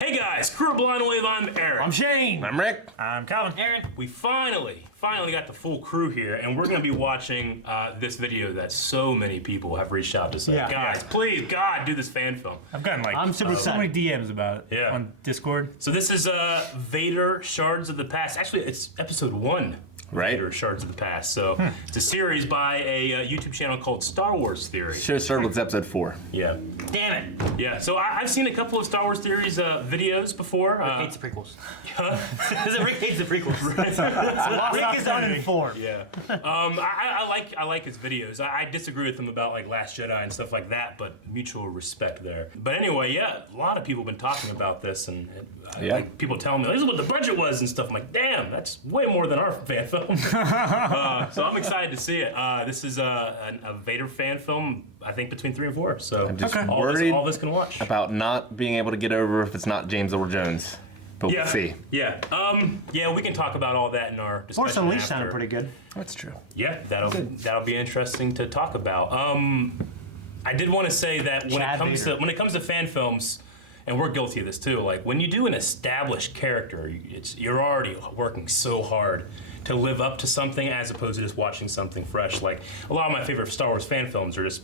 Hey guys, Crew of Blind Wave, I'm Eric. I'm Shane. I'm Rick. I'm Calvin. Aaron. We finally got the full crew here, and we're gonna be watching this video that so many people have reached out to say, guys, please, God, do this fan film. I've gotten like I'm super so many DMs about it Yeah. on Discord. So this is VADER, Shards of the Past. Actually, it's episode 1. Right. VADER, Shards of the Past. So it's a series by a YouTube channel called Star Wars Theory. Should have started with episode 4. Yeah. Damn it. Yeah, so I've seen a couple of Star Wars Theories videos before. Hates the prequels. Rick hates the prequels. Rick is uninformed. Yeah, I like his videos. I disagree with him about like Last Jedi and stuff like that, but mutual respect there. But anyway, yeah, a lot of people have been talking about this, and like people telling me this is what the budget was and stuff. I'm like, damn, that's way more than our fan film. So I'm excited to see it. This is a Vader fan film. I think between 3 and 4. So I'm just all this can watch. about not being able to get over if it's not James Earl Jones. But we'll see. Yeah. Yeah, we can talk about all that in our discussion. Force Unleashed after. sounded pretty good. That's true. Yeah, that'll be interesting to talk about. I did want to say that when it comes to fan films, and we're guilty of this too. Like when you do an established character, you're already working so hard to live up to something as opposed to just watching something fresh. Like a lot of my favorite Star Wars fan films are just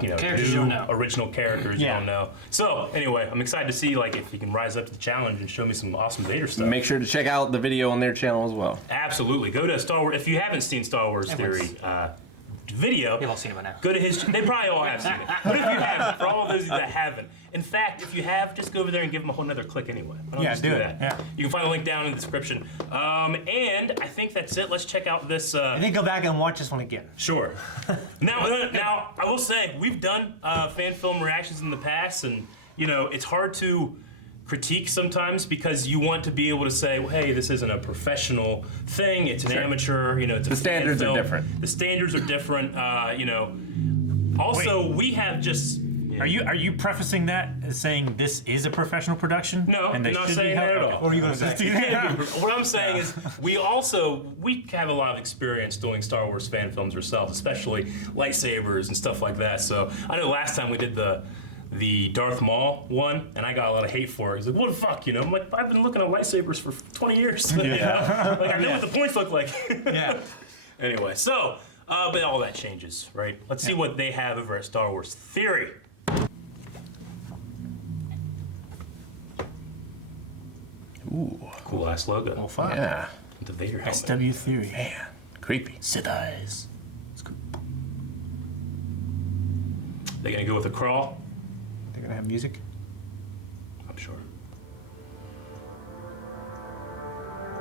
Characters you don't know. original characters you don't know. So anyway, I'm excited to see like if you can rise up to the challenge and show me some awesome Vader stuff. Make sure to check out the video on their channel as well. Absolutely, go to Star Wars if you haven't seen Star Wars Theory video. They've all seen it by now. Go to his. They probably all have seen it. But if you haven't, for all of those that haven't, in fact, if you have, just go over there and give them a whole nother click anyway. Why don't you just do that? Yeah. You can find the link down in the description. And I think that's it. Let's check out this. I think go back and watch this one again. Sure. Now, I will say we've done fan film reactions in the past, and it's hard to critique sometimes because you want to be able to say, well, hey, this isn't a professional thing, it's an amateur, it's a The standards fan are film. different. The standards are different, Also, we have just... Are you prefacing that as saying this is a professional production? No, and I'm they not should be saying that held- at okay. all. What are you going to say? What I'm saying is we have a lot of experience doing Star Wars fan films ourselves, especially lightsabers and stuff like that. So I know last time we did the Darth Maul one, and I got a lot of hate for it. He's like, what the fuck, I'm like, I've been looking at lightsabers for 20 years. Like I know what the points look like. Yeah. Anyway, so, but all that changes, right? Let's see what they have over at Star Wars Theory. Ooh. Cool ass logo. Well, fine. Yeah. The Vader helmet. SW Theory. Man. Creepy. Sith eyes. It's cool. They gonna go with a crawl? They're gonna have music. I'm sure.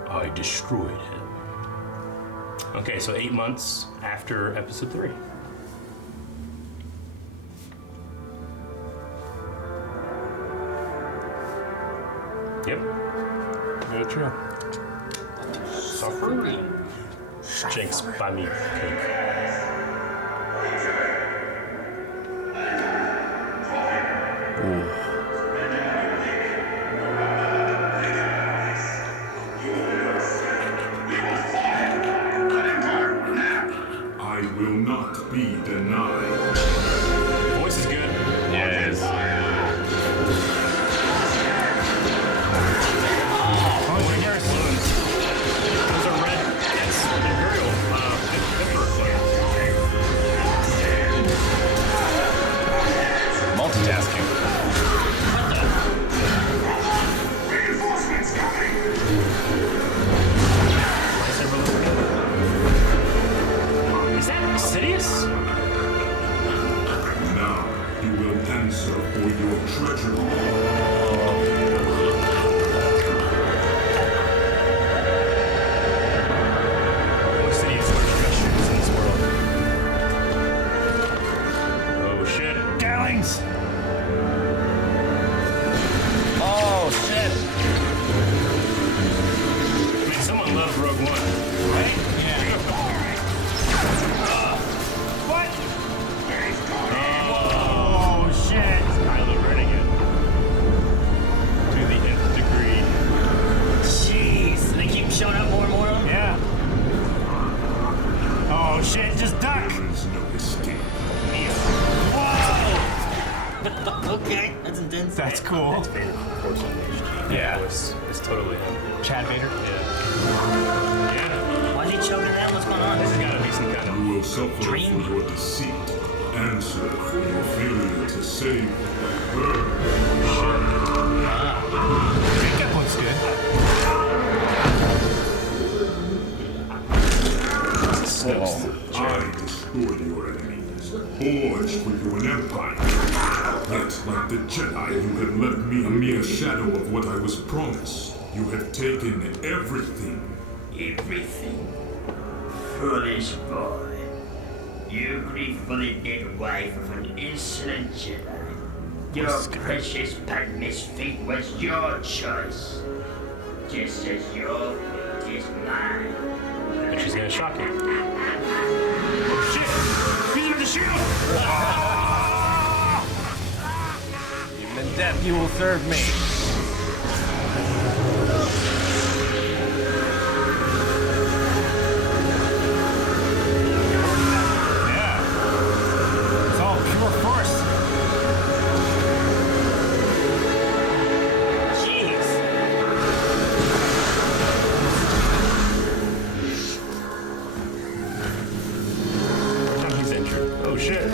I destroyed him. Okay, so 8 months after episode 3. Yep. Very true. Suffering. Jinx by me. Ooh. I will not be denied. Voice is good. Yes. Those are red. Yes, Imperial. Emperor flags. Yeah. It's totally him. Chad Vader. Yeah. Why is he choking that? What's going on? This has got to be some kind of. You will suffer Dream. for your deceit. Answer for your failure to save her. That looks good. I destroyed your enemies, forged with you an empire. Yet, like the Jedi, you have left me a mere shadow of what I was promised. You have taken everything. Everything. Foolish boy. You gleefully did wife of an insolent Jedi. Your precious Padme's fate was your choice. Just as your fate is mine. And she's gonna shock you. Oh shit! He's with the shield! Even in death, you will serve me. Yeah. It's all pure force. Jeez. He's injured. Oh shit.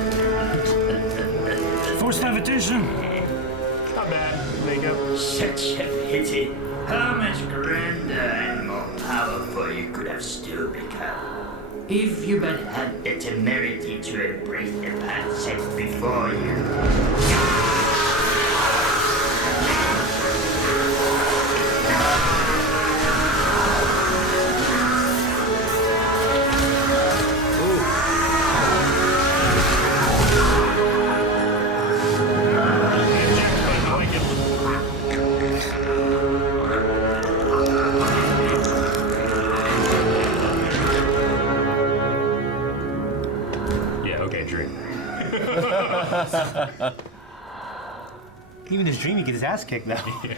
Force levitation. Not bad. Makeup. Such a pity. How much grander and more powerful you could have still become. If you but had the temerity to embrace the path set before you. I like it. Yeah, okay, dream. Even his dream, he gets his ass kicked now. Yeah.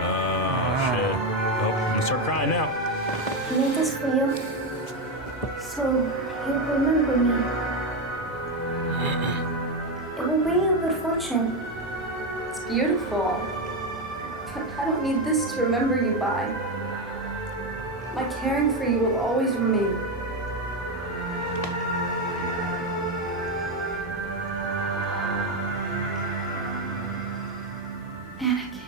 Oh, shit. Oh, I'm gonna start crying now. I made this for you, so you remember me. It will bring you good fortune. It's beautiful. But I don't need this to remember you by. My caring for you will always remain. Anakin.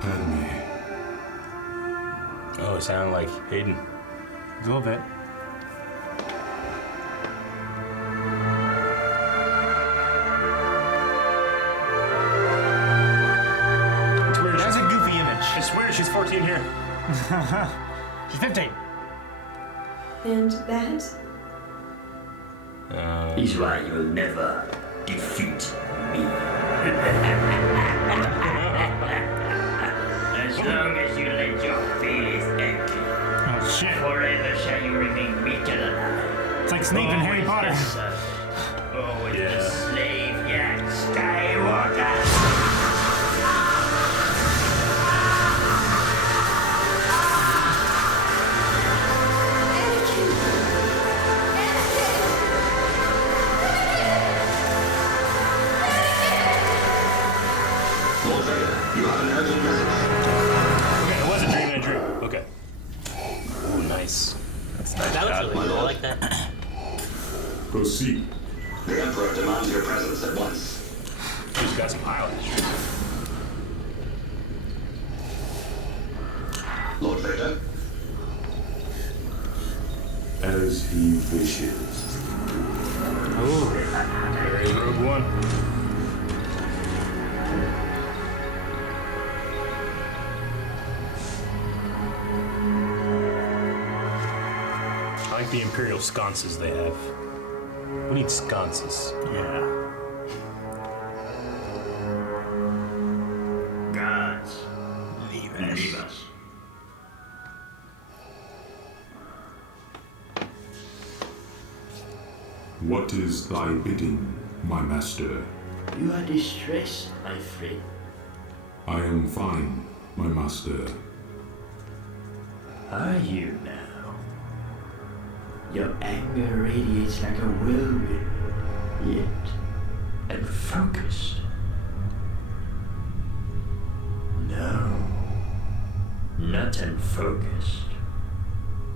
Padme, Oh, it sounded like Hayden. A little bit. It's weird. That's a goofy image. It's weird. She's 14 here. She's 15. And that? Is why you'll never defeat me. As long as you let your feelings empty, Oh shit. forever shall you remain weak and alive. It's like Snape in Harry Potter. Always Yeah. the slave yet Skywalker. Okay, it was a dream and a dream. Okay. Ooh, nice. That's nice. That was shot. really cool. I like that. proceed. The Emperor demands your presence at once. She's got some mileage. Lord Vader, As he wishes. There is Rogue One. I like the Imperial sconces they have. We need sconces. Yeah. Gods, leave us. What is thy bidding, my master? You are distressed, my friend. I am fine. my master. Are you now? Your anger radiates like a whirlwind, yet unfocused. No, not unfocused.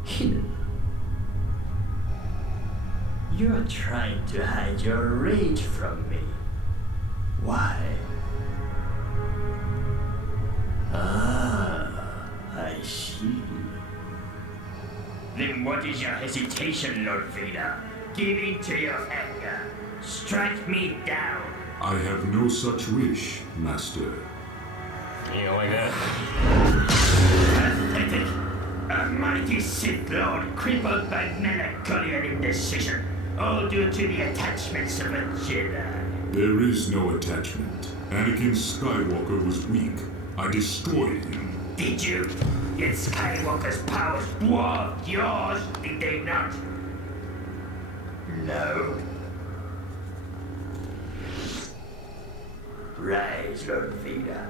Hidden. You are trying to hide your rage from me. Why? Ah, I see. Then what is your hesitation, Lord Vader? Give in to your anger. Strike me down. I have no such wish, master. You don't like that? Pathetic. A mighty Sith Lord crippled by melancholy and indecision, all due to the attachments of a Jedi. There is no attachment. Anakin Skywalker was weak. I destroyed him. Did you? Yet Skywalker's powers dwarfed yours, did they not? No. Rise, Lord Vader.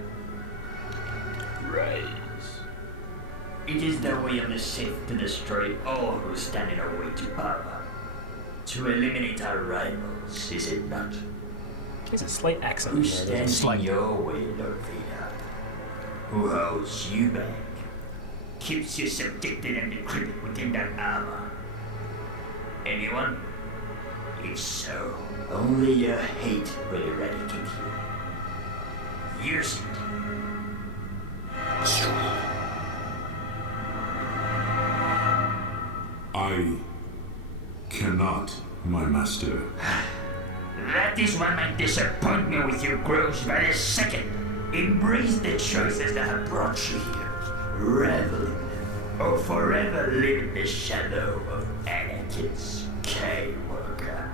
Rise. It is the way of the Sith to destroy all who stand in our way to power. To eliminate our rivals, is it not? There's a slight accent Who in there. There's a stands slight. in your way, Lord Vader? Who holds you back? Keeps you subjected and decrepit within that armor? Anyone? If so, only your hate will eradicate you. Use it. I cannot, my master. That is why my disappointment with you grows by the second. Embrace the choices that have brought you here. Revel in them, or forever live in the shadow of Anakin Skywalker.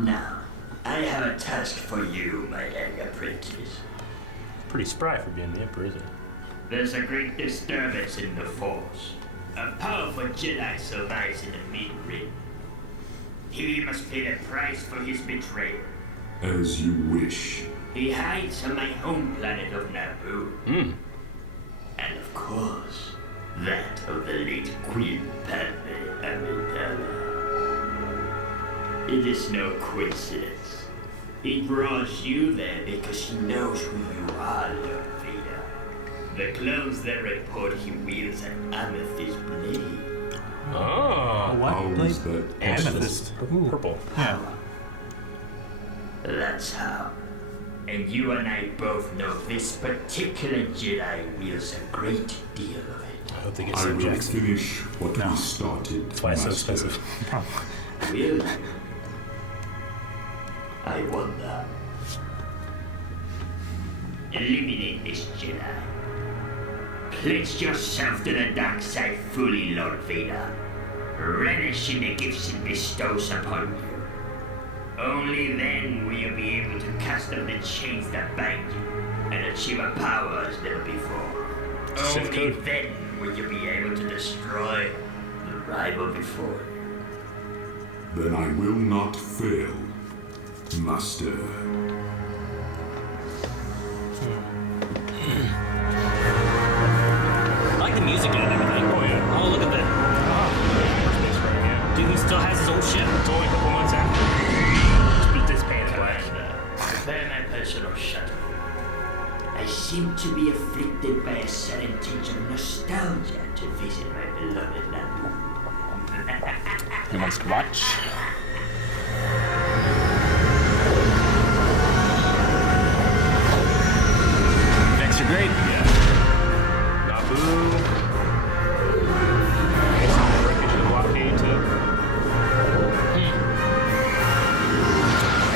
Now, I have a task for you, my young apprentice. Pretty spry for being the Emperor, isn't it? There's a great disturbance in the Force. A powerful Jedi survives in the mid-ring. He must pay the price for his betrayal. As you wish. He hides on my home planet of Naboo. And of course, that of the late Queen Padme Amidala. It is no coincidence. He brought you there because he knows who you are, Lord Vader. The clothes that report he wields an amethyst blade. Oh. How is that Amethyst. Purple. Yeah. That's how. And you and I both know this particular Jedi wields a great deal of it. I hope they get I Sam will Jackson. finish what we started. That's why it's so master. expensive. Will you? I wonder. Eliminate this Jedi. Pledge yourself to the dark side fully, Lord Vader. Relish in the gifts it bestows upon you. Only then will you be able to cast off the chains that bind you and achieve a power as never before. Only then will you be able to destroy the rival before you. Then I will not fail, master. I like the music and everything. Oh, yeah. Oh, look at that. Dude, he still has his old ship. It's only a couple months after. This pain is black. Prepare my personal shuttle. I seem to be afflicted by a sudden tinge of nostalgia to visit my beloved Naboo. He wants to watch. Extra great. Naboo. Breakage of the blockade too.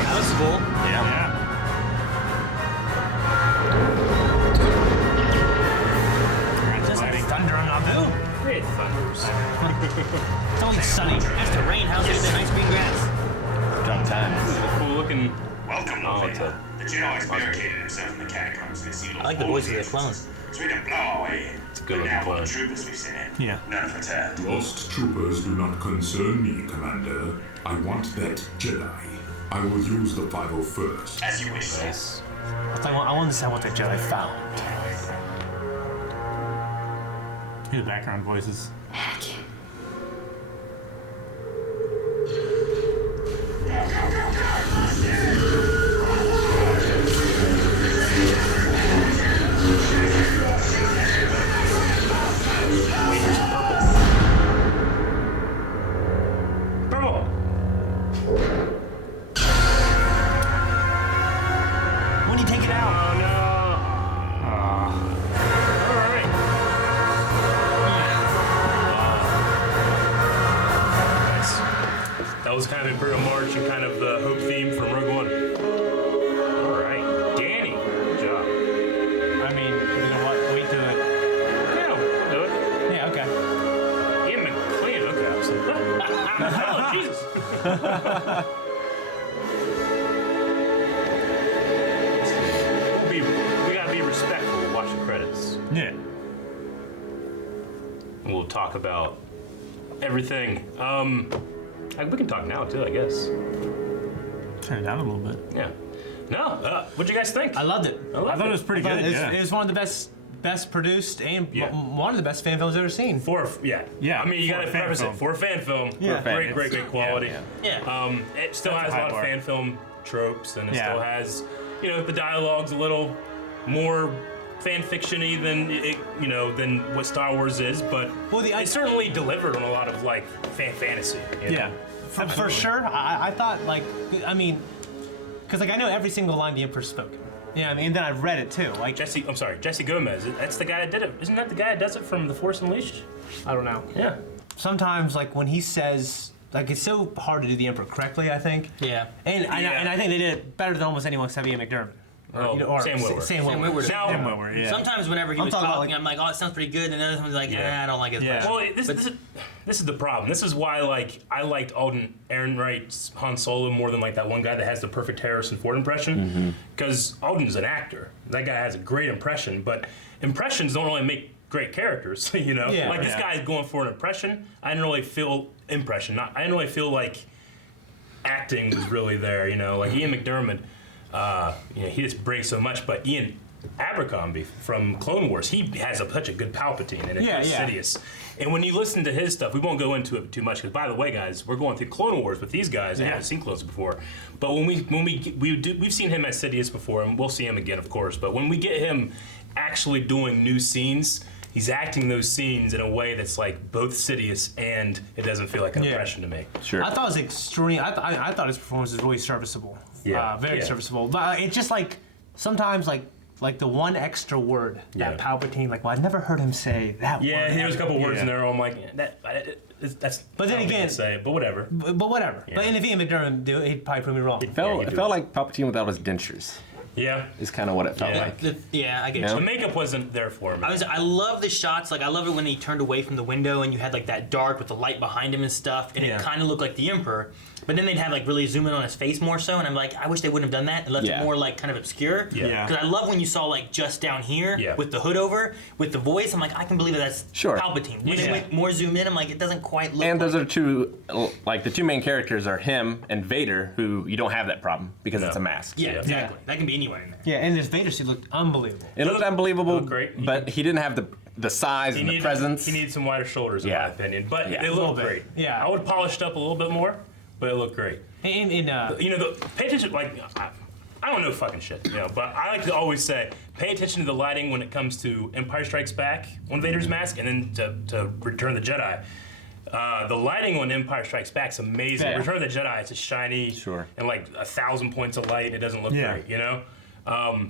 That was cool. Yeah. Just like thunder on Naboo. Great thunders. It's only sunny. After rain, how's it the nice green grass? Drop times. Cool looking. Welcome, Oh, Lord it's Vader. The Jedi's barricaded himself in the catacombs and sealed I like the voice of the clone. So we can blow our way in. It's a good But looking now all the clone. troopers we've sent in, Yeah. none have returned. Lost troopers do not concern me, Commander. I want that Jedi. I will use the 501st. As you wish, sir. Nice. I want to understand what the Jedi found. Hear the background voices. Purple. When do you take it out? Oh no. All right. Nice. That was kind of Imperial March and kind of the Hope theme from Rogue One. All right, Danny, good job. I mean, you know what? Wait till it. Yeah, we'll do it. Yeah, okay. Ian McLean, okay, absolutely. Oh, Jesus. We gotta be respectful. We'll watch the credits. Yeah. And we'll talk about everything. We can talk now too, I guess. Turn it down a little bit. Yeah. No. What'd you guys think? I loved it. I I thought it was pretty good. It was one of the best produced and one of the best fan films I've ever seen. Yeah, I mean, you for gotta a fan preface film. it for a fan film. Yeah. Great quality. Yeah. It still That's has a a high lot of bar. fan film tropes, and it Yeah. still has, the dialogue's a little more fan fiction-y than what Star Wars is, but it certainly delivered on a lot of like fan fantasy. you know? Yeah. For sure. I thought because I know every single line the Emperor's spoken. Yeah, I mean, and then I've read it too. Like Jesse Gomez. That's the guy that did it. Isn't that the guy that does it from The Force Unleashed? I don't know. Yeah. Sometimes when he says it's so hard to do the Emperor correctly. I think. Yeah. And I think they did it better than almost anyone except Ian McDermott. Sam Witwer. Sam Witwer. Now, Tim Witwer, yeah. Sometimes whenever he was talking about, talking, I'm like, oh, it sounds pretty good, and then other times like, I don't like it as Yeah. much. well, this is the problem. This is why I liked Alden Ehrenreich's Han Solo more than that one guy that has the perfect Harrison Ford impression. Because Alden's an actor. That guy has a great impression, but impressions don't really make great characters. Yeah. This guy is going for an impression. I didn't really feel impression. I didn't really feel like acting was really there. Ian McDermott. He just brings so much, but Ian Abercrombie from Clone Wars, he has such a good Palpatine and Sidious. And when you listen to his stuff, we won't go into it too much because, by the way, guys, we're going through Clone Wars with these guys. I haven't seen Clones before, but we've seen him as Sidious before, and we'll see him again, of course. But when we get him actually doing new scenes, he's acting those scenes in a way that's both Sidious and it doesn't feel like an impression to me. Sure. I thought it was extreme. I thought his performance was really serviceable. Very serviceable. But it's just sometimes the one extra word that Palpatine, I've never heard him say that word. Yeah, there was a couple words in there where I'm like, that's. But then again, say it, but whatever. But whatever. Yeah. But if Ian McDermott do it, he'd probably prove me wrong. It felt like Palpatine without his dentures. Yeah. Is kind of what it felt Yeah. like. I get Yeah. The you. makeup wasn't there for me. I love the shots. I love it when he turned away from the window and you had that dark with the light behind him and stuff, and it kind of looked like the Emperor. But then they'd have really zoom in on his face more so, and I'm like, I wish they wouldn't have done that and left it more kind of obscure. Yeah. Because I love when you saw just down here with the hood over, with the voice. I'm like, I can believe that's Palpatine. When they went more zoom in, I'm like, it doesn't quite look. And those are two, the two main characters are him and Vader, who you don't have that problem because it's a mask. Yeah, exactly. That can be anywhere in there. Yeah, and this Vader suit looked unbelievable. It looked unbelievable, great. but he didn't have the size and the presence. He needs some wider shoulders, in my opinion. But it looked great. Yeah. I would polish it up a little bit more, but it looked great. Pay attention. I don't know fucking shit, but I like to always say, pay attention to the lighting when it comes to Empire Strikes Back on Vader's mask, and then to Return of the Jedi. The lighting on Empire Strikes Back is amazing. Yeah. Return of the Jedi, it's just shiny and 1,000 points of light, and it doesn't look great,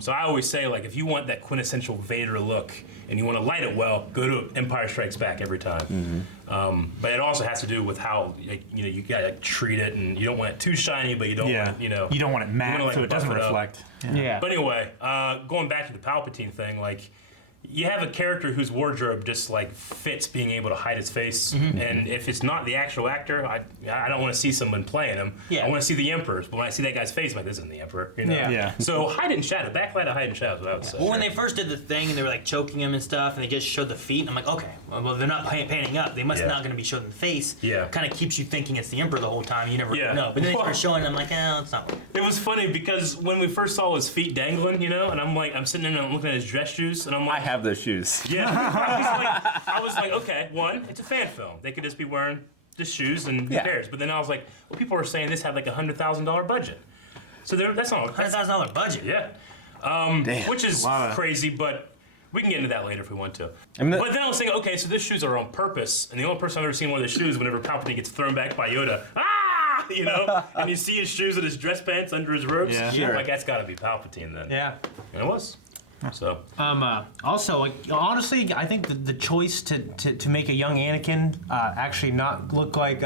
So I always say, if you want that quintessential Vader look and you want to light it well, go to Empire Strikes Back every time. But it also has to do with how you gotta treat it, and you don't want it too shiny, but you don't want it, You don't want it matte, wanna, so it doesn't buff it up. reflect. Yeah. But anyway, going back to the Palpatine thing, you have a character whose wardrobe just like fits being able to hide his face, and if it's not the actual actor, I don't want to see someone playing him. Yeah. I want to see the Emperor's, but when I see that guy's face, I'm like, this isn't the Emperor. You know? Yeah. So hide and shadow, backlight to hide and shadow is what I would say. Well, when they first did the thing and they were like choking him and stuff, and they just showed the feet, I'm like, okay, well they're not panning up. They must not going to be showing the face. Yeah. Kind of keeps you thinking it's the Emperor the whole time. You never Yeah. know. But then they start showing, I'm like, it's not. It was funny because when we first saw his feet dangling, you know, and I'm sitting there and I'm looking at his dress shoes, and I'm like, I have those shoes. yeah. I was like, okay, one, it's a fan film. They could just be wearing just shoes and who cares? But then I was like, well, people were saying this had like $100,000 budget. So that's not $100,000 budget. Yeah. Damn. Which is crazy, but we can get into that later if we want to. I mean, but then I was thinking, okay, so these shoes are on purpose, and the only person I've ever seen one of the shoes whenever Palpatine gets thrown back by Yoda, you know, and you see his shoes and his dress pants under his robes. Yeah. Sure. Like that's got to be Palpatine then. Yeah. And it was. So. Also, like, honestly, I think the choice to make a young Anakin actually not look like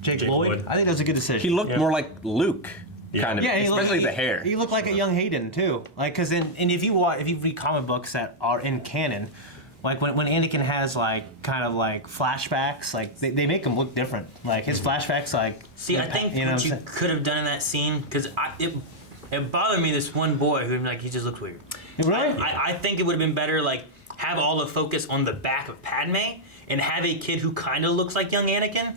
Jake Lloyd, I think that was a good decision. He looked more like Luke, kind of, Yeah, especially the hair. He looked like a young Hayden too. Like, cause if you read comic books that are in canon, like when Anakin has like kind of like flashbacks, like they make him look different. Like his flashbacks, like See, I think what you could have done in that scene, because it bothered me, this one boy who like he just looked weird. Right? I think it would have been better like have all the focus on the back of Padme and have a kid who kind of looks like young Anakin,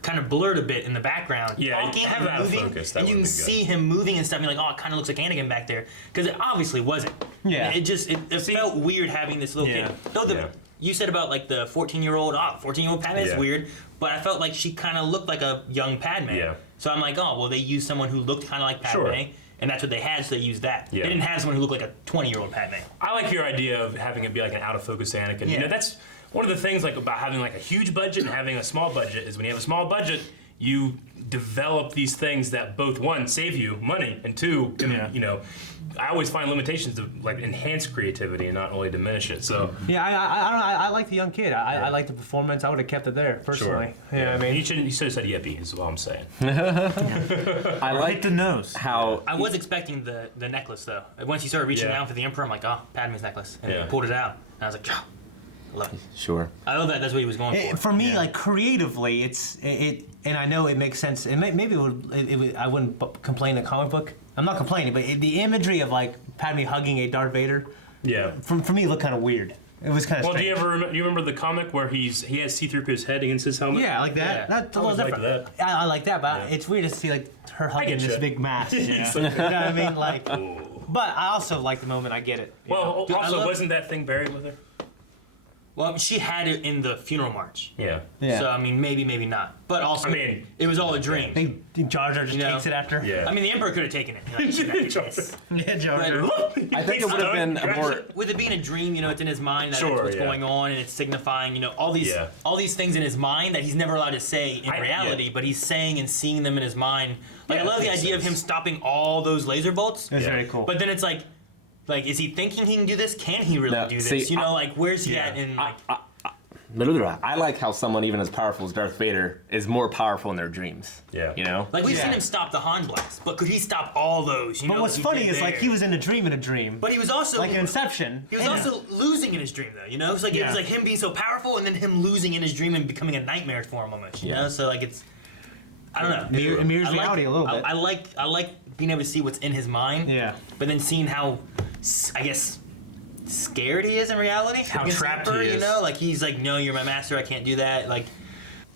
kind of blurred a bit in the background, talking have and that moving, focus. That and you can see him moving and stuff. And you're like, oh, it kind of looks like Anakin back there, because it obviously wasn't. Yeah. It just it felt weird having this little kid. Though you said about like the 14-year-old, 14-year-old Padme is weird, but I felt like she kind of looked like a young Padme. Yeah. So I'm like, oh, well, they used someone who looked kind of like Padme. Sure. And that's what they had, so they used that. Yeah. They didn't have someone who looked like a 20-year-old Padme. I like your idea of having it be like an out of focus Anakin. Yeah. You know, that's one of the things like about having like a huge budget and having a small budget is when you have a small budget, you develop these things that both one save you money and two, you know, I always find limitations to like enhance creativity and not only diminish it. So yeah, I like the young kid. I like the performance. I would have kept it there personally. Sure. Yeah, I mean, you should have said yippee is what I'm saying. I like the nose. how I was expecting the necklace, though. Once he started reaching down for the Emperor, I'm like, oh, Padme's necklace. And he pulled it out. And I was like, I love it. sure. I love that that's what he was going for. For me, like creatively, it, and I know it makes sense. And maybe it would, I wouldn't complain the comic book. I'm not complaining, but the imagery of like Padme hugging a Darth Vader, for me, it looked kind of weird. It was kind of. Well, strange. do you remember the comic where he has C-3PO's head against his helmet? Yeah, like that. Yeah. That's a I little always different. liked that. I like that, but it's weird to see like her hugging get this you. big mass. You know what I mean? Like, but I also like the moment. I get it. you know? Well, also, wasn't that thing buried with her? Well, she had it in the funeral march. Yeah. Yeah. So, I mean, maybe not. But also, I mean, it was all a dream. I think Jar Jar just You know? takes it after. Yeah. I mean, the Emperor could have taken it. Like, Yeah, Jar Jar. I think it would have been a more. with it being a dream, you know, it's in his mind that Sure, that's what's yeah. going on, and it's signifying, you know, all these things in his mind that he's never allowed to say in reality, but he's saying and seeing them in his mind. Like, I love the makes idea of him sense. stopping all those laser bolts. That's very cool. But then it's like, is he thinking he can do this? Can he really No, do this? see, you know, like, where's he at in, like, I like how someone even as powerful as Darth Vader is more powerful in their dreams. Yeah. You know? we've seen him stop the Han blast, but could he stop all those? You But know, what's that he funny did is like there? he was in a dream. But he was also Like Inception. He was also losing in his dream, though. You know, it's like it was like him being so powerful, and then him losing in his dream and becoming a nightmare for him almost. You know, so like it's, I don't know. It mirrors I like- reality a little bit. I like being able to see what's in his mind. Yeah. But then seeing how, I guess, scared he is in reality. How against the trapped Emperor, he is. You know, like he's like, no, you're my master. I can't do that. Like.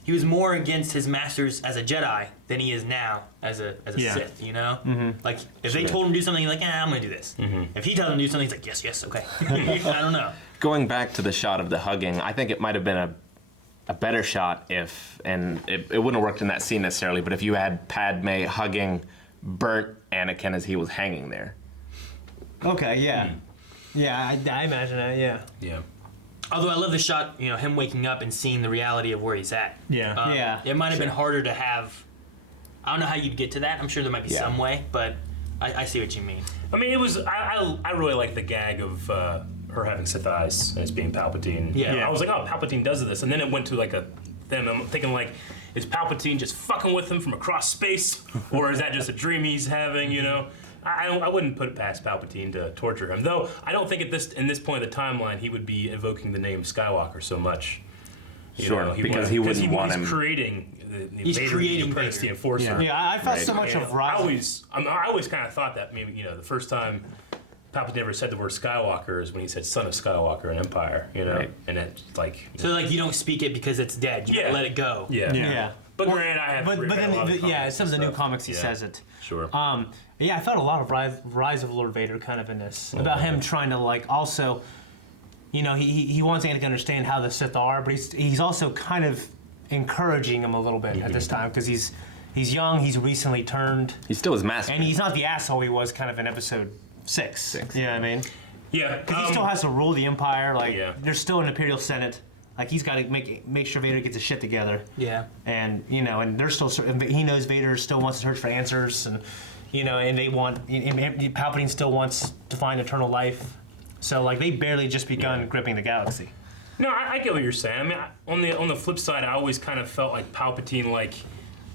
He was more against his masters as a Jedi than he is now as a Sith, you know? Like, if they told him to do something, he's like, I'm going to do this. If he tells him to do something, he's like, yes, okay. I don't know. Going back to the shot of the hugging, I think it might have been a better shot if, and it wouldn't have worked in that scene necessarily, but if you had Padme hugging burnt Anakin as he was hanging there. Okay. Yeah. Yeah. I imagine that. Yeah. Yeah. Although I love the shot, you know, him waking up and seeing the reality of where he's at. Yeah. It might have been harder to have. I don't know how you'd get to that. I'm sure there might be some way, but I see what you mean. I mean, it was. I really like the gag of her having Sith eyes and it's being Palpatine. Yeah. I was like, oh, Palpatine does this, and then it went to like then I'm thinking like, is Palpatine just fucking with him from across space, or is that just a dream he's having? You know. I wouldn't put it past Palpatine to torture him, though. I don't think in this point of the timeline he would be invoking the name Skywalker so much. Because he wouldn't want him. He's creating. He's creating Vader, the Enforcer. Yeah, I felt so much of Rise. I always kind of thought that maybe the first time Palpatine ever said the word Skywalker is when he said "Son of Skywalker" in Empire. Right. And it's like. So like you don't speak it because it's dead. You gotta let it go. Yeah. But granted, I have. But then some of the new comics he says it. Sure. Yeah, I felt a lot of Rise of Lord Vader kind of in this about him trying to like also. He wants Anakin to understand how the Sith are, but he's also kind of encouraging him a little bit at this time because he's young, he's recently turned. He's still his master. And he's not the asshole he was kind of in Episode 6. You know what I mean? Yeah. Because he still has to rule the Empire. Like, there's still an Imperial Senate. Like, he's got to make sure Vader gets his shit together. Yeah. And, and they're still, he knows Vader still wants to search for answers, and, and they want, and Palpatine still wants to find eternal life. So, like, they barely just begun gripping the galaxy. No, I get what you're saying. I mean, on the flip side, I always kind of felt like Palpatine, like,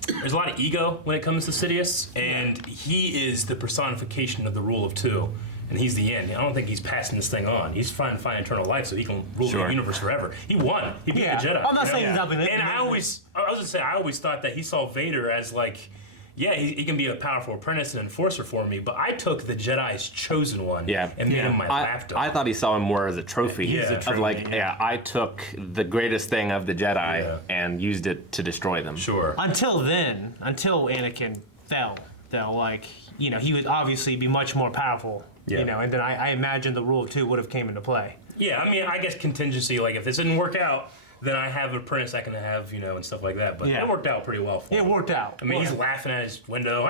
there's a lot of ego when it comes to Sidious, and he is the personification of the rule of two, and he's the end. I don't think he's passing this thing on. He's trying to find eternal life so he can rule the universe forever. He won. He beat the Jedi. I'm not saying he's not been. And I was gonna say, I always thought that he saw Vader as like, he can be a powerful apprentice and enforcer for me, but I took the Jedi's chosen one and made him my lapdog. I thought he saw him more as a trophy. Of like, I took the greatest thing of the Jedi and used it to destroy them. Sure. Until Anakin fell, though, like, he would obviously be much more powerful, and then I imagine the rule of two would have came into play. Yeah, I mean, I guess contingency, like, if this didn't work out, then I have an apprentice I can have, and stuff like that. But it worked out pretty well for him. It worked out. I mean, he's laughing at his window.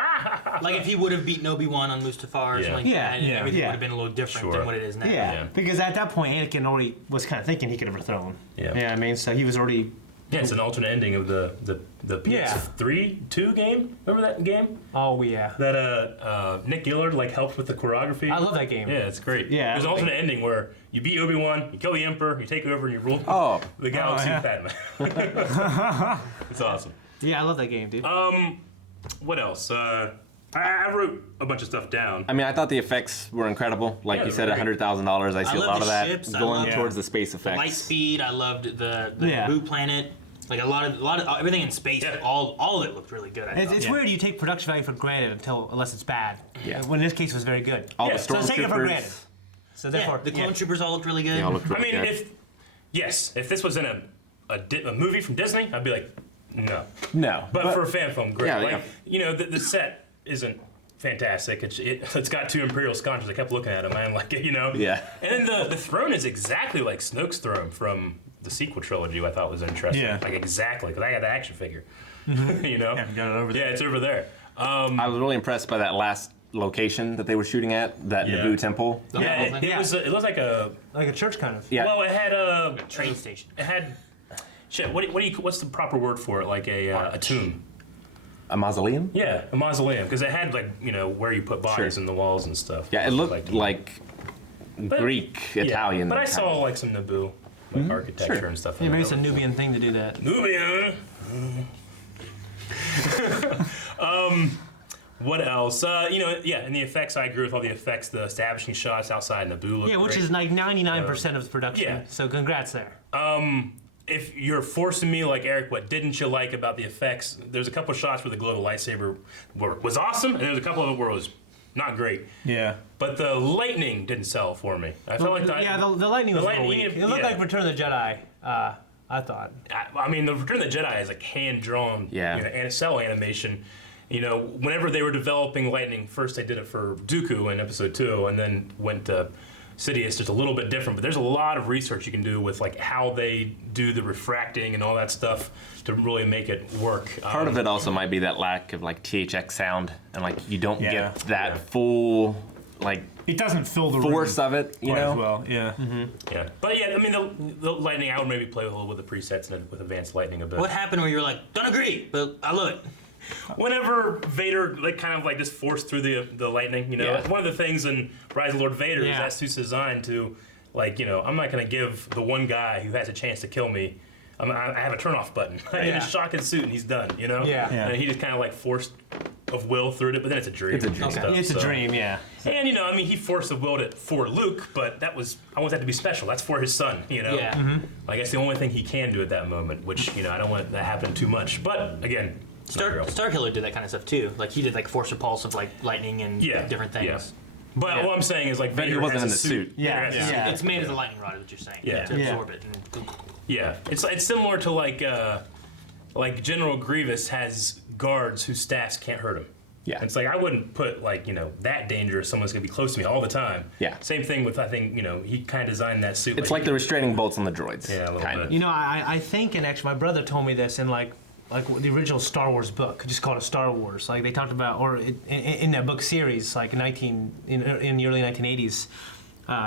Like if he would have beaten Obi-Wan on Mustafar or something like that, and everything would have been a little different than what it is now. Yeah, because at that point, Anakin already was kind of thinking he could overthrow him. Yeah. Yeah, I mean, so he was already... Yeah, it's an alternate ending of the PS3 2 game. Remember that game? Oh, yeah. That Nick Gillard helped with the choreography. I love that game. Yeah, it's great. Yeah, there's an alternate ending where you beat Obi-Wan, you kill the Emperor, you take over, and you rule the galaxy with Padme. It's awesome. Yeah, I love that game, dude. What else? I wrote a bunch of stuff down. I mean, I thought the effects were incredible. Like you said, $100,000. I see a lot of that ships. going towards the space effects. Light speed. I loved the Naboo planet. Like a lot of everything in space. All of it looked really good. It's weird you take production value for granted unless it's bad. Yeah. When in this case it was very good. All the So take it for stormtroopers. granted. So therefore, the clone troopers all looked really good. They all looked I really mean, good. if this was in a movie from Disney, I'd be like, no. No. But for a fan film, great. Yeah, The set isn't fantastic. It's got two Imperial sconces. I kept looking at them, man, Yeah. And then the throne is exactly like Snoke's throne from the sequel trilogy. I thought was interesting. Yeah. Like exactly, because I got the action figure. Yeah, you got it over there. Yeah, it's over there. I was really impressed by that last location that they were shooting at, that Naboo temple. It was like a church kind of. Yeah. Well, it had a train station. It had what's the proper word for it? Like a tomb. A mausoleum? Yeah, a mausoleum, because it had where you put bodies in the walls and stuff. Yeah, it looked like Greek, Italian. But I saw some Naboo architecture and stuff. Yeah, maybe it's a Nubian thing to do that. Nubian. What else? In the effects, I agree with all the effects. The establishing shots outside Naboo look which great. is like 99% of the production. Yeah. So congrats there. If you're forcing me, like Eric, what didn't you like about the effects? There's a couple shots where the glow of the lightsaber was awesome, and there's a couple of it where it was not great. Yeah. But the lightning didn't sell for me. I felt like that. Yeah, the lightning was a little weak. It looked like Return of the Jedi. I thought. I mean, the Return of the Jedi is like hand-drawn, and cell animation. Whenever they were developing lightning, first they did it for Dooku in Episode 2, and then went to Sidious, just a little bit different. But there's a lot of research you can do with how they do the refracting and all that stuff to really make it work. Part of it also might be that lack of THX sound, and you don't get that full it doesn't fill the force room of it, quite as well. Yeah. Yeah, but I mean the lightning, I would maybe play a little with the presets and with advanced lightning a bit. What happened where you were like, don't agree, but I love it? Whenever Vader just forced through the lightning, one of the things in Rise of Lord Vader is that's who's designed to, I'm not gonna give the one guy who has a chance to kill me I have a turn-off button. I just shock his suit and he's done, you know? Yeah. And he just kind of like forced of will through it, but then it's a dream. It's a dream. Stuff, It's a dream, yeah. And, you know, I mean, he forced of willed it for Luke, but I want that to be special. That's for his son, you know? Yeah. Like, that's the only thing he can do at that moment, which, you know, I don't want that to happen too much. But, again, it's not real. Starkiller did that kind of stuff too. Like he did like force repulse of like lightning and different things. Yeah. But what I'm saying is like Vader wasn't has in a the suit. suit. Vader has a suit. It's made as a lightning rod, is what you're saying. Yeah. To absorb it. And Yeah, it's similar to like General Grievous has guards whose staffs can't hurt him. Yeah. It's like I wouldn't put like, you know, that danger if someone's gonna be close to me all the time. Yeah. Same thing with, I think, you know, he kind of designed that suit. It's like the restraining bolts on the droids. Yeah, a little kind bit. of. You know, I think, and actually, my brother told me this in like the original Star Wars book, just called it Star Wars. Like they talked about, or in that book series, like in the early 1980s.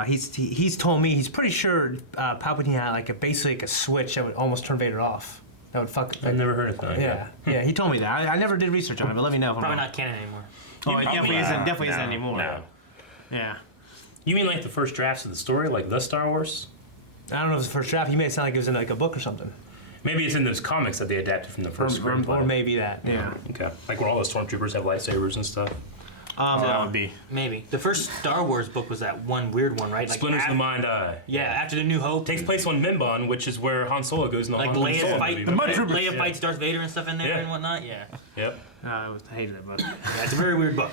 He's told me he's pretty sure Palpatine had like basically a switch that would almost turn Vader off. That would fuck. I've never heard of that. Yeah. He told me that. I never did research on it, but let me know. If I'm probably wrong. not canon anymore. Oh, it definitely isn't anymore. No. Yeah. You mean like the first drafts of the story, like the Star Wars? I don't know if it's the first draft. He made it sound like it was in like a book or something. Maybe it's in those comics that they adapted from the first screenplay. Or maybe that. Yeah. Okay. Like where all the stormtroopers have lightsabers and stuff. That would be. Maybe. The first Star Wars book was that one weird one, right? Like Splinters of the Mind Eye. Yeah, after the New Hope. Takes place on Mimban, which is where Han Solo goes in the Like Han Leia Solo fight, movie. Leia fights Darth Vader and stuff in there and whatnot. Yeah. Yep. I hated that book. Yeah, it's a very weird book.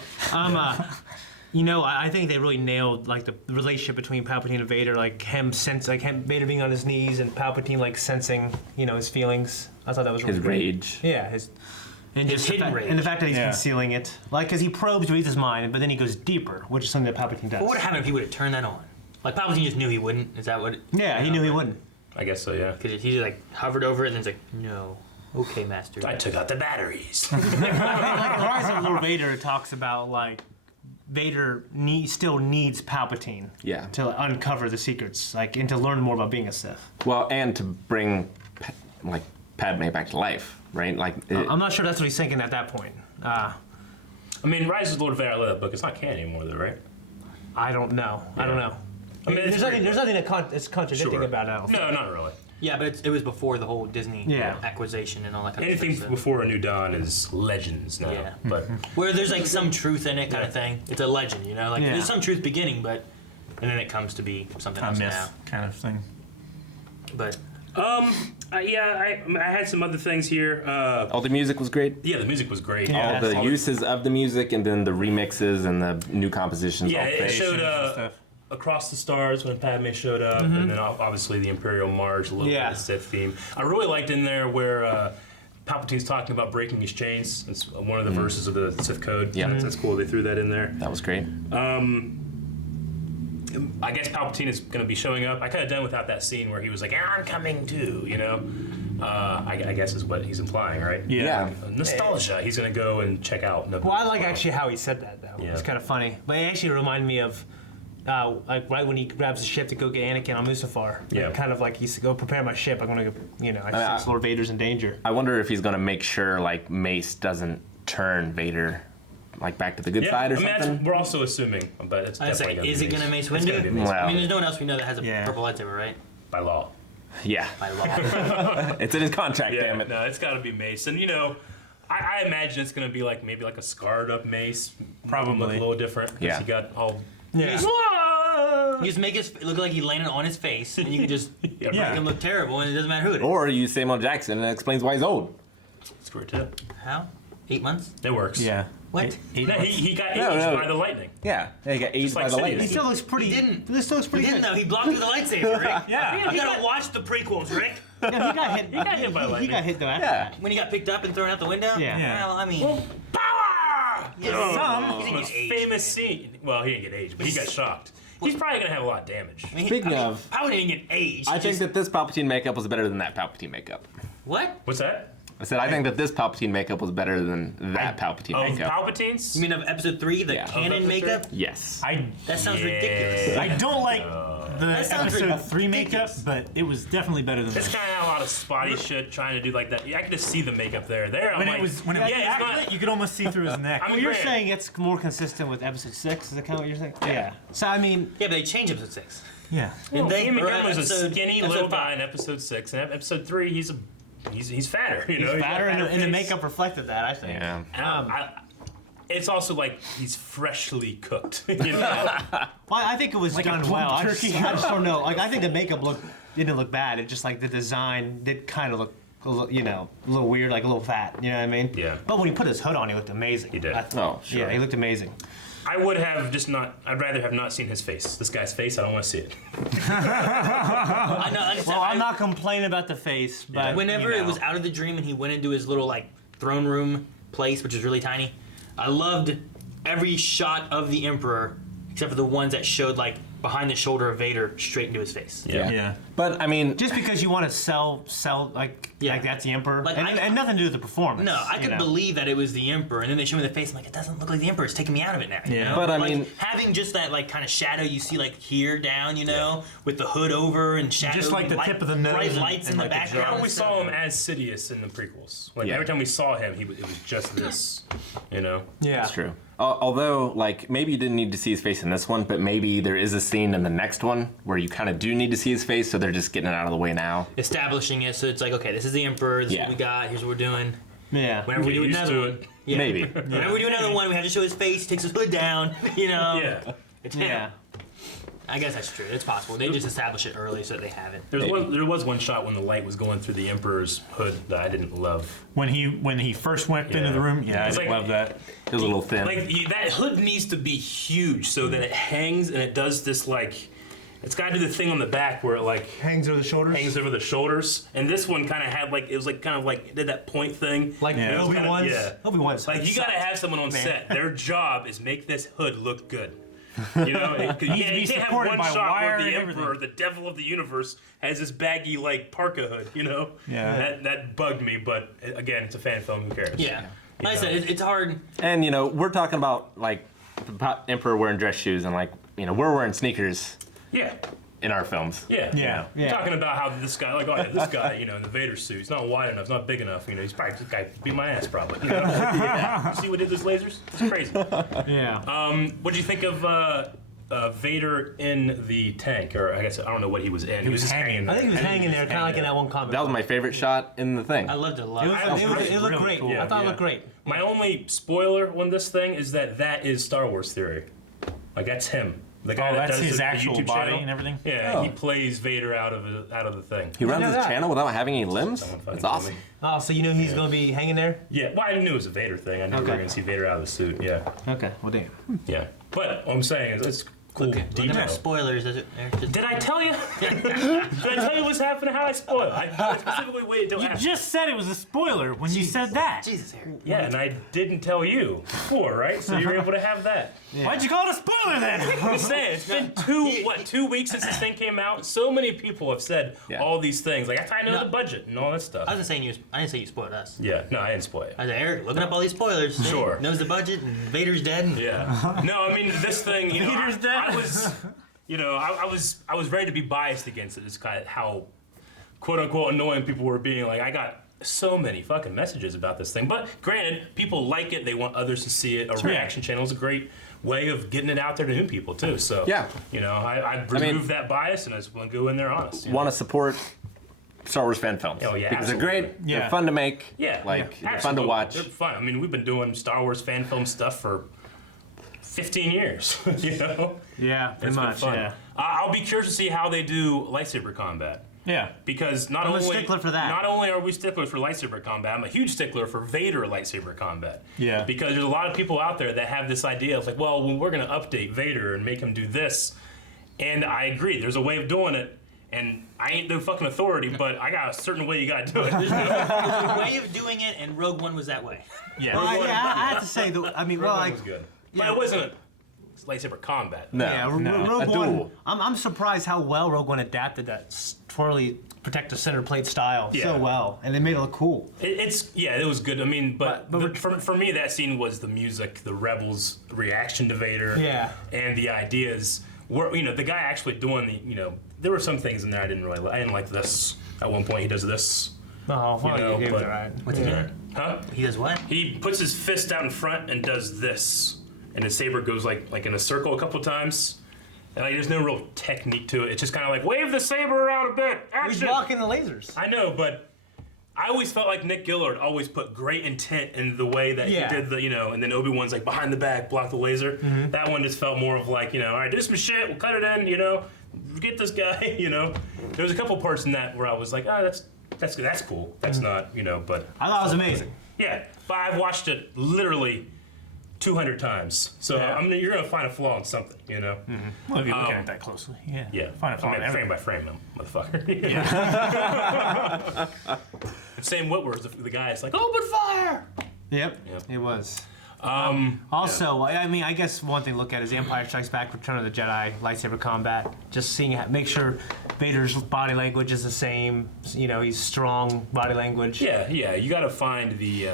You know, I think they really nailed like the relationship between Palpatine and Vader, like Vader being on his knees and Palpatine like sensing, you know, his feelings. I thought that was really His great. rage. Yeah, and His hidden rage. and the fact that he's Yeah. concealing it, like because he probes to read his mind, but then he goes deeper, which is something that Palpatine does. What would have happened if he would have turned that on? Like Palpatine just knew he wouldn't. Is that what? Yeah, he knew he wouldn't. I guess so, yeah. Because he just like hovered over it and then it's like, no, okay, master. I took out the batteries. Like Rise of Lord Vader talks about like Vader still needs Palpatine. Yeah. To uncover the secrets, like and to learn more about being a Sith. Well, and to bring like Padme back to life, right? Like I'm not sure that's what he's thinking at that point. I mean, Rise of Lord Vader, I love that book. It's not canon anymore, though, right? I don't know. I don't know. I mean, There's nothing that's contradicting about it. I don't think. No, not really. Yeah, but it was before the whole Disney Yeah. acquisition and all that kind Anything of stuff. before A New Dawn is legends now. Yeah. But Where there's like some truth in it kind of thing. It's a legend, you know? Like Yeah. there's some truth beginning, but and then it comes to be something A else myth now. kind of thing. But I had some other things here. all the music was great. Yeah, the music was great. All the uses of the music, and then the remixes and the new compositions. Yeah, all it great. showed stuff. Across the Stars when Padme showed up, and then obviously the Imperial March, a little bit of the Sith theme. I really liked in there where Palpatine's talking about breaking his chains. It's one of the verses of the Sith Code. Yeah. That's cool. They threw that in there. That was great. I guess Palpatine is going to be showing up. I kind of done without that scene where he was like, "I'm coming too," you know. I guess is what he's implying, right? Yeah. Nostalgia. He's going to go and check out. Well, I like actually how he said that though. Yeah. It's kind of funny, but it actually reminded me of like right when he grabs the ship to go get Anakin on Mustafar. Yeah. Like, kind of like he's to go prepare my ship. I'm gonna go. You know, I sense Lord Vader's in danger. I wonder if he's gonna make sure like Mace doesn't turn Vader like back to the good side or something. We're also assuming, but it's I'd definitely say, going to is be it going to Mace. Mace It's Windu? gonna be Mace. Well, I mean, there's no one else we know that has a Yeah. purple lightsaber, right? By law. Yeah, By law. it's in his contract. Yeah, Damn it. no, it's got to be Mace. And, you know, I imagine it's going to be like maybe like a scarred up Mace. Probably. Look a little different. 'Cause Yeah. He got all... Yeah. You just make it look like he landed on his face, and you can just make Yeah. him look terrible, and it doesn't matter who it is. Or you use Samuel Jackson, and it explains why he's old. It's great, too. How? 8 months? It works. Yeah. What? No, he got aged No. by the lightning. Yeah, he got aged like by the Sidious. He lightning. still looks pretty. He didn't. This still looks He pretty didn't good. though. He blocked with the lightsaber, Rick. Yeah. You gotta watch the prequels, Rick. No, he got hit. He got hit by He lightning. got hit though. After Yeah. When he got picked up and thrown out the window? Yeah. Well, I mean, Power! yeah, Some. he didn't Most get aged. famous scene. Well, he didn't get aged, but he got shocked. He's probably going to have a lot of damage. I mean, Speaking of- Palpatine didn't get aged. I He think just- that this Palpatine makeup was better than that Palpatine makeup. What? What's that? I said I think that this Palpatine makeup was better than that Palpatine Of makeup. Palpatine's? You mean of Episode 3, the Yeah. canon Of Episode makeup? Yes. That sounds Yeah. ridiculous. I don't like the sounds episode 3 makeup, ridiculous. but it was definitely better than It's that. kind of a lot of spotty shit trying to do like that. I could just see the makeup there. I'm When like, it was yeah, it's accurate, not. you could almost see through his neck. I Well, mean, you're Grant, saying it's more consistent with Episode 6. Is that kind of what you're saying? Yeah. So I mean, Yeah, but they changed Episode 6. Yeah. And they Ian were McKellen was a episode- skinny episode little 5. guy in episode 6, and episode 3 he's fatter. You know, He's fatter, and the face. makeup reflected that, I think. Yeah. It's also like he's freshly cooked. You know? Well, I think it was done plump well. I turkey. just don't know. Like, I think the makeup didn't look bad. It just like the design did kind of look, a little weird, like a little fat. You know what I mean? Yeah. But when he put his hood on, he looked amazing. He did. Oh, sure. Yeah, he looked amazing. I would have just not. I'd rather have not seen his face. This guy's face. I don't want to see it. I know. Like I said, Well, I'm not complaining about the face, but Whenever it was out of the dream and he went into his little like throne room place, which is really tiny, I loved every shot of the Emperor except for the ones that showed like behind the shoulder of Vader straight into his face. Yeah. But I mean, just because you want to sell like that's the Emperor, Like, and nothing to do with the performance. No, I could know? believe that it was the Emperor, and then they show me the face. I'm like, it doesn't look like the Emperor. It's taking me out of it now. You Yeah. know? But I Like, mean- having just that like kind of shadow you see like here down, with the hood over and shadow, Just like the tip of the nose bright and- lights and in the like the background. Remember we saw him as Sidious in the prequels. Like Yeah. every time we saw him, it was just this. You know. Yeah, that's true. Although, like, maybe you didn't need to see his face in this one, but maybe there is a scene in the next one where you kind of do need to see his face, so they're just getting it out of the way now. Establishing it, so it's like, okay, this is the Emperor. This is what we got. Here's what we're doing. Yeah. Whenever we Get do used another to one, it. yeah. Maybe. Whenever we do another one, we have to show his face. He takes his hood down. Yeah. It's him. Yeah. I guess that's true. It's possible. They just establish it early so that they have it. There was one shot when the light was going through the Emperor's hood that I didn't love. When he first went into the room, I It's didn't like- love that. It was a little thin. Like that hood needs to be huge so that it hangs and it does this like. It's got to do the thing on the back where it like Hangs over the shoulders. hangs over the shoulders, and this one kind of had like it was like kind of like it did that point thing. Like Yeah. It was kinda- Obi-Wan's. yeah. Obi-Wan's. Like you gotta have someone on set. Their job is make this hood look good. You know, you to be can't have supported one by shot wire where the and Emperor, the devil of the universe, has this baggy like parka hood. You know, Yeah. that bugged me. But again, it's a fan film. Who cares? Yeah. Like I know. said, it's hard. And, we're talking about, like, the Emperor wearing dress shoes, and, like, we're wearing sneakers Yeah. in our films. Yeah. Yeah. Yeah. Talking about how this guy, like, oh yeah, this guy, in the Vader suit, he's not wide enough, he's not big enough, he's probably, this guy beat my ass probably. You see what did those lasers? It's crazy. Yeah. What do you think of Vader in the tank? Or I guess, I don't know what he was in. He was just hanging I think he was hanging there, kind of like in that one comic. That was my favorite shot in the thing. I loved it a lot. It looked really great. cool. I thought it Yeah. looked great. My only spoiler on this thing is that is Star Wars Theory. Like, that's him. The guy Oh, that that's does his the actual YouTube body channel. and everything? Yeah, Oh. he plays Vader out of the thing. He runs know his that. channel without having any limbs? Someone fucking That's told awesome. me. Oh, so he's going to be hanging there? Yeah, well, I knew it was a Vader thing. I knew we were Okay. going to see Vader out of the suit. Yeah, Okay. Well, damn. yeah. But what I'm saying is, it's cool Look at detail. our spoilers. Did I tell you? Did I tell you what's happening? How I spoil? I specifically waited till You after. just said it was a spoiler when you said that. Jesus, Eric. Yeah, and I didn't tell you before, right? So you're able to have that. Why'd you call it a spoiler then? I'm saying it's been 2 weeks since this thing came out. So many people have said Yeah. all these things. Like I know No. the budget and all that stuff. I wasn't saying you. I didn't say you spoiled us. Yeah, no, I didn't spoil it. I said Eric, looking up all these spoilers. Sure. Knows the budget and Vader's dead. And Yeah. No, I mean this thing. Vader's dead. I was, I was ready to be biased against it. It's kind of how, quote unquote, annoying people were being. Like I got so many fucking messages about this thing. But granted, people like it. They want others to see it. A reaction channel is a great way of getting it out there to new people too. So Yeah. I removed that bias and I just want to go in there honest. Want to support Star Wars fan films. Oh, yeah, because they're great, Yeah. they're fun to make, Yeah, like, they're fun to absolutely. watch. They're fun. I mean, we've been doing Star Wars fan film stuff for 15 years. Yeah, pretty It's been much. fun. Yeah. I'll be curious to see how they do lightsaber combat. Yeah. Because not I'm a only stickler for that. Not only are we sticklers for lightsaber combat, I'm a huge stickler for Vader lightsaber combat. Yeah. Because there's a lot of people out there that have this idea of like, well, we're going to update Vader and make him do this. And I agree, there's a way of doing it. And I ain't no fucking authority, but I got a certain way you got to do it. There's a way of doing it, and Rogue One was that way. Yeah. I have to say, I mean, well, Rogue One like, was good. But it wasn't a lightsaber combat. No, yeah, no. Rogue A One. duel. I'm surprised how well Rogue One adapted that twirly protective center plate style Yeah. so well, and they made it look cool. It was good. I mean, but But for me, that scene was the music, the rebels' reaction to Vader, Yeah. and the ideas. Were the guy actually doing the there were some things in there I didn't like this. At one point, he does this. Oh, well, you but- right. What's he doing? Huh? He does what? He puts his fist out in front and does this, and his saber goes like in a circle a couple times, Like, there's no real technique to it. It's just kind of like, wave the saber around a bit. Action. He's blocking the lasers. I know, but I always felt like Nick Gillard always put great intent in the way that he did the, and then Obi-Wan's like behind the back, block the laser. Mm-hmm. That one just felt more of like, all right, do some shit, we'll cut it in, get this guy, There was a couple parts in that where I was like, that's cool. That's not, but. I thought it was amazing. Yeah, but I've watched it literally 200 times. So you're going to find a flaw in something, Well, if you look at it that closely, Yeah, find a flaw in frame everything. by frame, motherfucker. And Sam Whitworth, the guy, is like, open fire! Yep. It was. Also, I mean, I guess one thing to look at is Empire Strikes Back, Return of the Jedi, lightsaber combat. Just seeing, make sure Vader's body language is the same. He's strong body language. Yeah, you got to find the.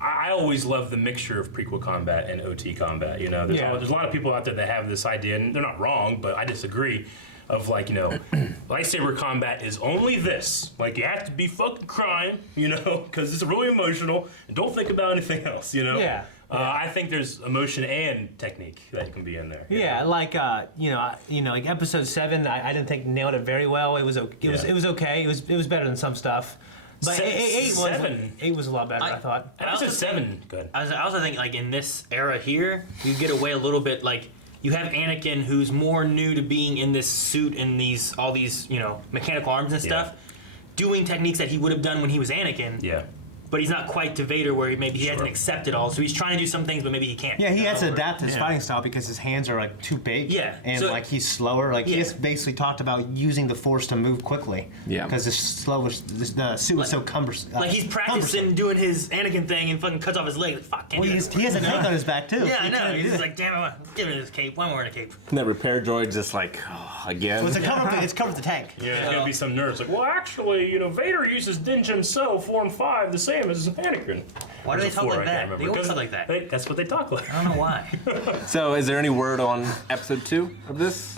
I always love the mixture of prequel combat and OT combat. There's a lot of people out there that have this idea, and they're not wrong, but I disagree. Of like, lightsaber combat is only this. Like, you have to be fucking crying, because it's really emotional, and don't think about anything else, Yeah. I think there's emotion and technique that can be in there. Yeah, like like Episode 7, I didn't think nailed it very well. It was okay. It was better than some stuff. But eight was a lot better, I thought. Episode 7, good. I also think, like, in this era here, you get away a little bit, like, you have Anakin, who's more new to being in this suit and all these mechanical arms and stuff, doing techniques that he would have done when he was Anakin. Yeah. But he's not quite to Vader, where maybe he hasn't accepted all. So he's trying to do some things, but maybe he can't. Yeah, he has to adapt his fighting style because his hands are like too big. Yeah. And like he's slower. Like he just basically talked about using the Force to move quickly. Yeah. Because the suit was so cumbersome. Like he's practicing doing his Anakin thing and fucking cuts off his leg. Like, fuck. Well, he has a neck on his back too. Yeah, I know. He's just like, damn it, give me this cape. Why am I wearing a cape? And that repair droid's just like, again. Well, it's covered the tank. Yeah, there's gonna be some nerds like, well, actually, Vader uses Din himself 4 and 5 the same as Anakin. Why do they talk like that? They always talk like that. That's what they talk like. I don't know why. So, is there any word on episode 2 of this?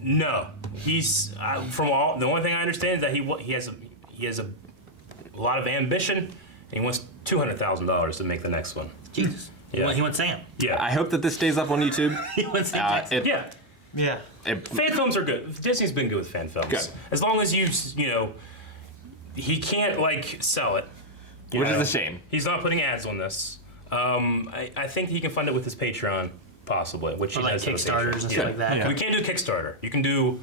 No. He's the only thing I understand is that he has a lot of ambition, and he wants $200,000 to make the next one. Jesus. Yeah. He wants Sam. Yeah. I hope that this stays up on YouTube. He wants Sam. Yeah. Fan films are good. Disney's been good with fan films. Good. As long as he can't sell it. Which is a shame. He's not putting ads on this. I think he can fund it with his Patreon, possibly, which he like does. Kickstarters and stuff like that. Yeah. We can't do Kickstarter. You can do.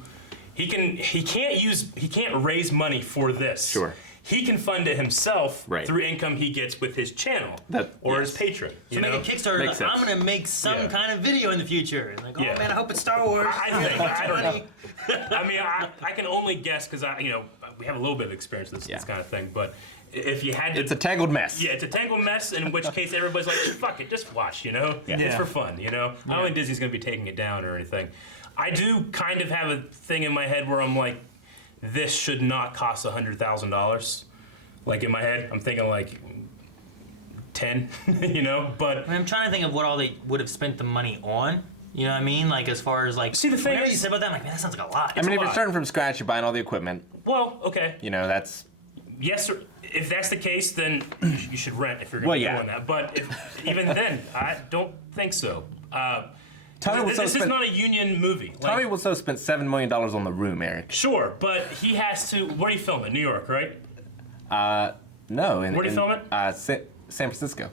He can't raise money for this. Sure. He can fund it himself Right. through income he gets with his channel or his patron. So make a Kickstarter. Makes sense. I'm gonna make some kind of video in the future. Like, Yeah. man, I hope it's Star Wars. I don't know. I mean, I can only guess because we have a little bit of experience with this kind of thing. But if you had to, It's a tangled mess. yeah, it's a tangled mess. In which case, everybody's like, fuck it, just watch. It's for fun. I don't think Disney's gonna be taking it down or anything. I do kind of have a thing in my head where I'm like, this should not cost $100,000. Like in my head, I'm thinking like 10, but I'm trying to think of what all they would have spent the money on. You know what I mean? Like as far as like. See, the thing whenever is- you said about that, I'm like, man, that sounds like a lot. I mean, if you're starting from scratch, you're buying all the equipment. well, okay. That's. Yes, sir. If that's the case, then you should rent if you're going to be doing that. But even then, I don't think so. This is not a union movie. Tommy Wiseau spent $7 million on the room, Eric. Sure, but he has to. Where do you film it? New York, right? No. Where do you film it? San Francisco.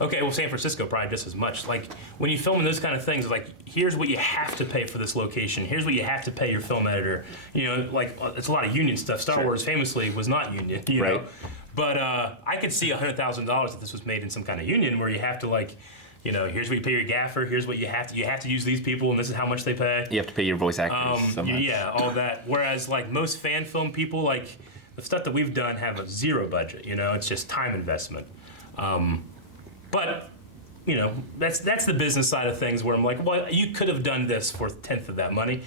Okay, well, San Francisco probably just as much. Like when you film those kind of things, like here's what you have to pay for this location. Here's what you have to pay your film editor. It's a lot of union stuff. Star Wars famously was not union. You know? But I could see $100,000 if this was made in some kind of union where you have to here's what you pay your gaffer. Here's what you have to use these people, and this is how much they pay. You have to pay your voice actors so much. Yeah, all that. Whereas like most fan film people, like the stuff that we've done have a zero budget. It's just time investment. But that's the business side of things where I'm like, well, you could have done this for a tenth of that money,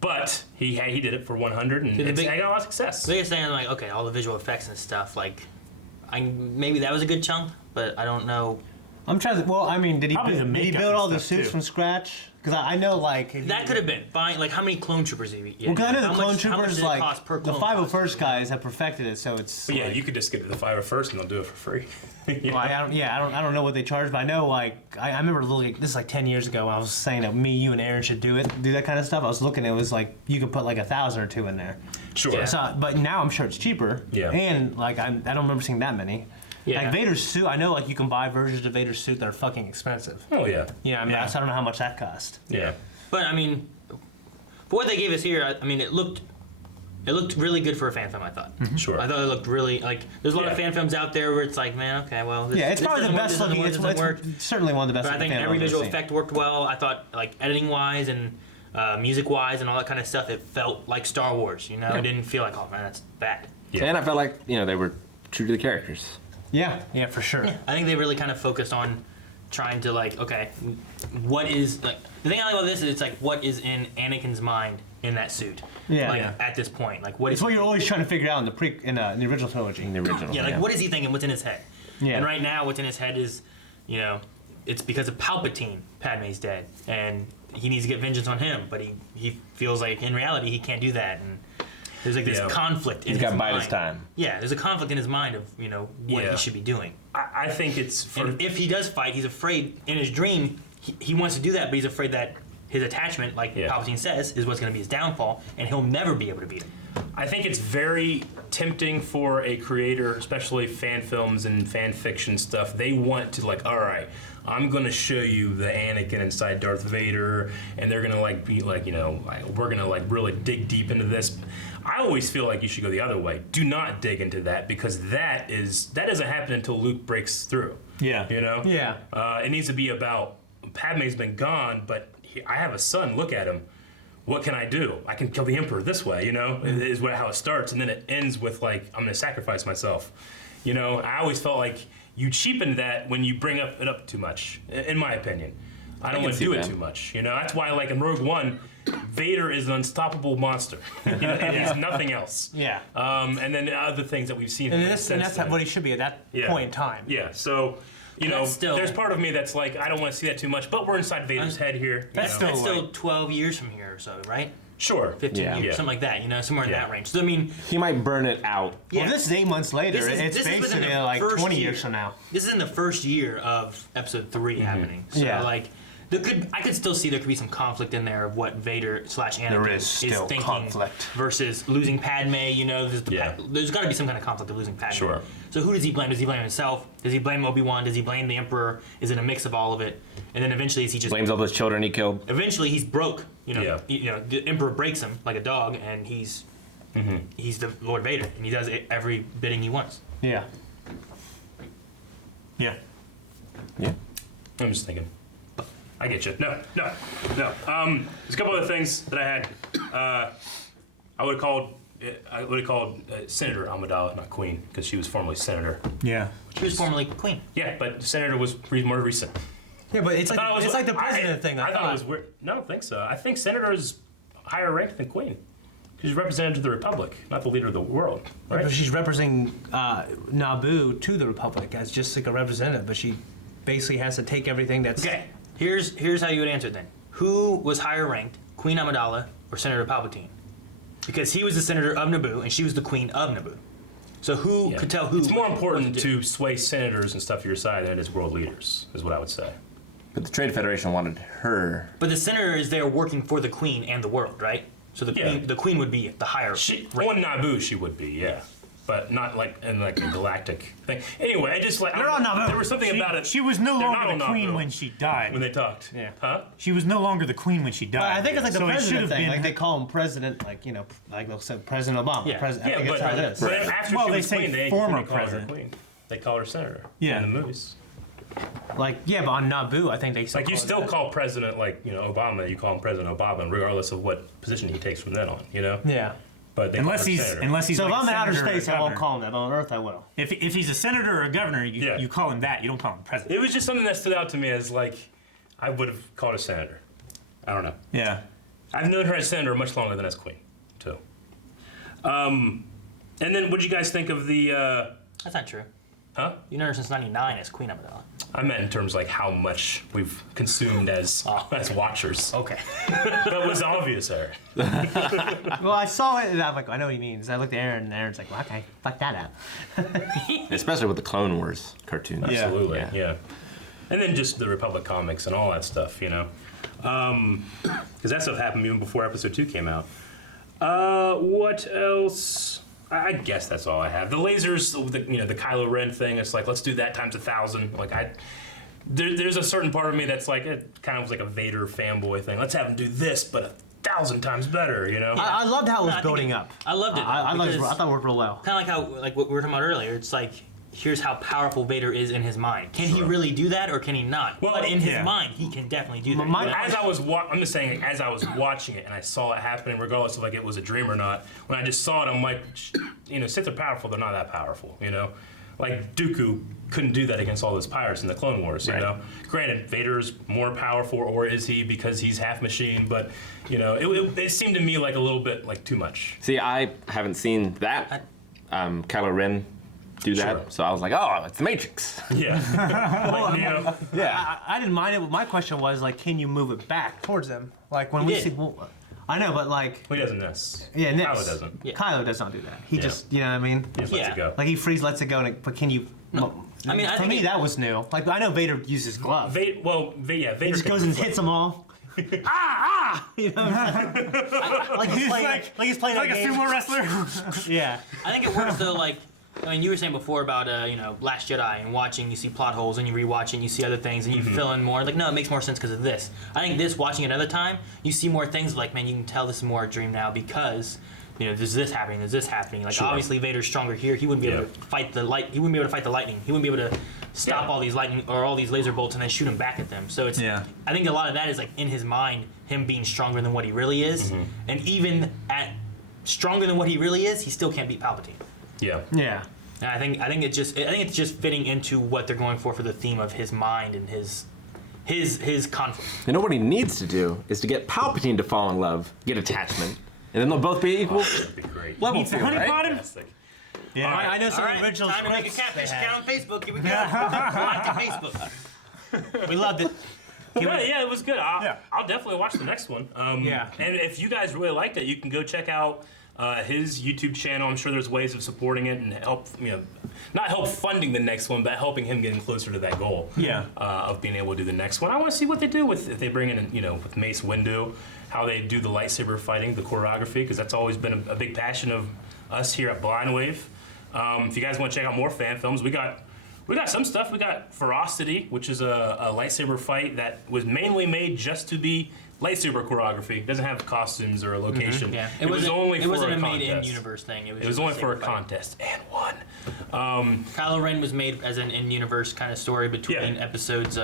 but he did it for 100, and I got a lot of success. The biggest thing, I'm like, okay, all the visual effects and stuff, like, maybe that was a good chunk, but I don't know I'm trying to. Well, I mean, did he Probably the build makeup all and the stuff, suits too. from scratch? Because I know like That could have been fine. Like, how many clone troopers did he? Well, because I know the How clone much- how much troopers did it like cost per the clone? 501st guys have perfected it, so it's. But yeah, like, you could just get to the 501st and they'll do it for free. You Well, know? I don't know what they charge, but I know like I remember looking. This is like 10 years ago. When I was saying that me, you, and Aaron should do that kind of stuff. I was looking. It was like you could put like 1,000 or 2 in there. Sure. So, but now I'm sure it's cheaper. Yeah. And like I don't remember seeing that many. Yeah. Like Vader's suit, I know like you can buy versions of Vader's suit that are fucking expensive. Oh yeah. Yeah, I mean, Yeah. I don't know how much that cost. Yeah. But I mean, for what they gave us here, I mean, it looked really good for a fan film. I thought. Sure. I thought it looked really like. There's a lot of Yeah. fan films out there where it's like, man, okay, well, this, Yeah, it's this probably the doesn't work, best this doesn't looking. work, It's, this doesn't work. it's certainly one of the best. But I think fan every films visual I've seen. effect worked well. I thought like editing wise and music wise and all that kind of stuff, it felt like Star Wars. You know, it didn't feel like, oh man, that's bad. Yeah. And I felt like they were true to the characters. Yeah, for sure. I think they really kind of focused on trying to like, okay, what is like the thing I like about this is it's like what is in Anakin's mind in that suit. Yeah. Like Yeah. at this point, like what is It's what you're always trying to figure out in the original trilogy. In the original. yeah, like what is he thinking? What's in his head? Yeah. And right now, what's in his head is, it's because of Palpatine. Padme's dead, and he needs to get vengeance on him. But he feels like in reality he can't do that, and there's like this Yeah. conflict in He's his got to mind. bide his time. Yeah, there's a conflict in his mind of what Yeah. he should be doing. I think it's for And if he does fight, he's afraid in his dream. He wants to do that, but he's afraid that his attachment, like Yeah. Palpatine says, is what's going to be his downfall, and he'll never be able to beat him. I think it's very tempting for a creator, especially fan films and fan fiction stuff. They want to like, all right, I'm gonna show you the Anakin inside Darth Vader, and they're gonna like be like, we're gonna like really dig deep into this. I always feel like you should go the other way. Do not dig into that because that doesn't happen until Luke breaks through. Yeah. Yeah. It needs to be about Padme's been gone, but I have a son. Look at him. What can I do? I can kill the Emperor this way, is how it starts, and then it ends with like, I'm gonna sacrifice myself. I always felt like you cheapen that when you bring it up too much, in my opinion. I don't can want to see do it that. too much. That's why like in Rogue One, Vader is an unstoppable monster. And he's nothing else. Yeah. And then other things that we've seen. And him that's since then. what he should be at that point in time. Yeah, so That's still- there's part of me that's like, I don't want to see that too much, but we're inside Vader's head here. That's That's still still 12 years from here or so, right? Sure. 15 Yeah. years, Yeah. something like that, somewhere in Yeah. that range. So, I mean, He might burn it out. Well, this is 8 months later. This is- It's this is within basically the like first 20 year. years from now. this is in the first year of Episode 3 happening. So, Yeah. like, I could still see there could be some conflict in there of what Vader / Anakin There is still thinking conflict. versus losing Padme. Yeah. There's got to be some kind of conflict of losing Padme. Sure. So who does he blame? Does he blame himself? Does he blame Obi-Wan? Does he blame the Emperor? Is it a mix of all of it? And then eventually, is he just Blames all those children he killed. eventually he's broke. Yeah. The Emperor breaks him like a dog, and he's the Lord Vader, and he does every bidding he wants. Yeah. Yeah. Yeah. I'm just thinking. I get you. No. There's a couple other things that I had. I would have called Senator Amidala, not Queen, because she was formerly Senator. Yeah. She was formerly queen. Yeah, but Senator was more recent. Yeah, but it's I thought it was- like the president thing. I thought it was weird. No, I don't think so. I think Senator is higher ranked than Queen. She's representative of the Republic, not the leader of the world, right? But she's representing Naboo to the Republic as just like a representative, but she basically has to take everything that's. Okay, here's how you would answer it then. Who was higher ranked, Queen Amidala or Senator Palpatine? Because he was the senator of Naboo and she was the queen of Naboo. So who Yeah. could tell who? It's more what important do? to sway senators and stuff to your side than it is world leaders, is what I would say. But the Trade Federation wanted her. But the senator is there working for the queen and the world, right? So Yeah. the queen would be the higher. On Naboo, she would be, yeah. But not like in like a galactic thing. Anyway, I just like They're on Naboo. there was something about it. She was no They're not longer on the queen Naboo when she died. when they talked. Yeah. Huh? She was no longer the queen when she died. But I think it's like the So it should president have thing. been Like they call him president, like like they'll say President Obama. Yeah. President. I Yeah, think but, it's how it is. but after Well, she they was say queen, they former didn't call her president. queen. They call her senator. Yeah. In the movies. Like yeah, but on Naboo, I think they Like you call it still that. call President Obama, you call him President Obama, regardless of what position he takes from then on. Yeah. But they unless call her he's senator. So like if I'm in outer senator or space, I won't governor. call him that. But on Earth, I will. If he's a senator or a governor, Yeah. you call him that. You don't call him president. It was just something that stood out to me as like I would have called a senator. I don't know. Yeah. I've known her as senator much longer than as queen, too. And then what did you guys think of the? That's not true. Huh? You've known her since '99 as Queen Amidala. I meant in terms of like how much we've consumed as watchers. Okay. That was obvious, Aaron. Well, I saw it and I'm like, I know what he means. I looked at Aaron and Aaron's like, well, okay, fuck that up. Especially with the Clone Wars cartoons. Absolutely, yeah. And then just the Republic comics and all that stuff, you know. Because that stuff happened even before Episode 2 came out. What else? I guess that's all I have. The lasers, the Kylo Ren thing. It's like, let's do that times 1,000. Like there's a certain part of me that's like, it kind of was like a Vader fanboy thing. Let's have him do this, but 1,000 times better. You know. I loved how it was building up. I loved it. I thought it worked real well. Kind of like how, like what we were talking about earlier. It's like, here's how powerful Vader is in his mind. Can he really do that, or can he not? Well, but in his mind, he can definitely do that. I'm just saying, as I was watching it and I saw it happening, regardless of like it was a dream or not, when I just saw it, I'm like, Sith are powerful, they're not that powerful, you know? Like Dooku couldn't do that against all those pirates in the Clone Wars, you know? Granted, Vader's more powerful, or is he, because he's half machine, but, it seemed to me like a little bit like too much. See, I haven't seen that Kylo Ren do that, Sure. so I was like, oh, it's the Matrix. Yeah. Like Neo. Yeah, I didn't mind it. But my question was like, can you move it back towards them? Like when we see, well, I know, but like, Well, he doesn't this. yeah, Nix. Kylo doesn't. Yeah. Kylo does not do that. He Yeah. just, you know what I mean? He just lets it go. Like he frees, lets it go, but can you? I mean, I for think me, it- that was new. Like I know Vader uses gloves. Vader He just goes and hits them all. You know what I'm saying? Like he's playing Like a sumo wrestler. Yeah. I think it works though. Like, I mean, you were saying before about Last Jedi and watching, you see plot holes, and you rewatch it, and you see other things, and you fill in more. Like, no, it makes more sense because of this. I think this, watching it another time, you see more things. Like, man, you can tell this is more a dream now because there's this happening, there's this happening. Like, Sure. obviously Vader's stronger here. He wouldn't be able to fight the light. He wouldn't be able to fight the lightning. He wouldn't be able to stop all these lightning or all these laser bolts and then shoot them back at them. So it's. Yeah. I think a lot of that is like in his mind, him being stronger than what he really is, and even at stronger than what he really is, he still can't beat Palpatine. Yeah. Yeah. And I think it's just fitting into what they're going for the theme of his mind and his conflict. You know what he needs to do is to get Palpatine to fall in love, get attachment, and then they'll both be equal. That'd be great. Level 2, right? Fantastic. Yeah. All right. I know some All right, original time to make a scripts catfish they account had. on Facebook. Here we go. Go on to Facebook. We loved it. Yeah, it was good. I'll definitely watch the next one. Yeah. And if you guys really liked it, you can go check out his YouTube channel. I'm sure there's ways of supporting it and help, not help funding the next one, but helping him getting closer to that goal. Yeah. Of being able to do the next one. I want to see what they do if they bring in, with Mace Windu, how they do the lightsaber fighting, the choreography, because that's always been a big passion of us here at Blind Wave. If you guys want to check out more fan films, we got some stuff. We got Ferocity, which is a lightsaber fight that was mainly made just to be lightsaber choreography. It doesn't have costumes or a location. Yeah, it was only for wasn't a a contest. made in universe thing. It was only for a contest and won. Kylo Ren was made as an in universe kind of story between Yeah. episodes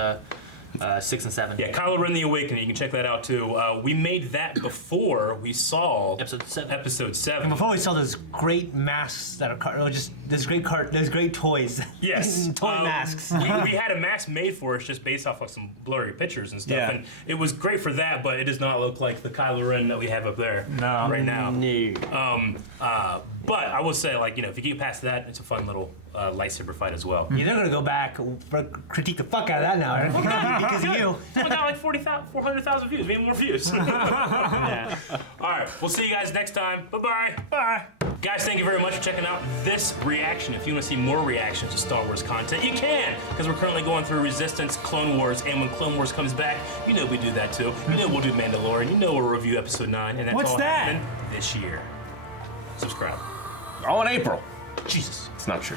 6 and 7. Yeah, Kylo Ren: The Awakening. You can check that out too. We made that before we saw Episode 7. Episode 7. Before we saw those great masks that are just those great toys. Yes. Toy masks. we had a mask made for us just based off of some blurry pictures and stuff. Yeah. And it was great for that, but it does not look like the Kylo Ren that we have up there right now. No. But I will say, if you get past that, it's a fun little lightsaber fight as well. Yeah, they're gonna go back critique the fuck out of that now, right? Because of you. We got like 400,000 views. We need more views. Yeah. All right, we'll see you guys next time. Bye-bye. Bye. Guys, thank you very much for checking out this reaction. If you want to see more reactions to Star Wars content, you can, because we're currently going through Resistance, Clone Wars, and when Clone Wars comes back, we do that too. We'll do Mandalorian. We'll review Episode 9, and that's What's all that? happening this year. Subscribe. Oh, in April. Jesus. It's not true.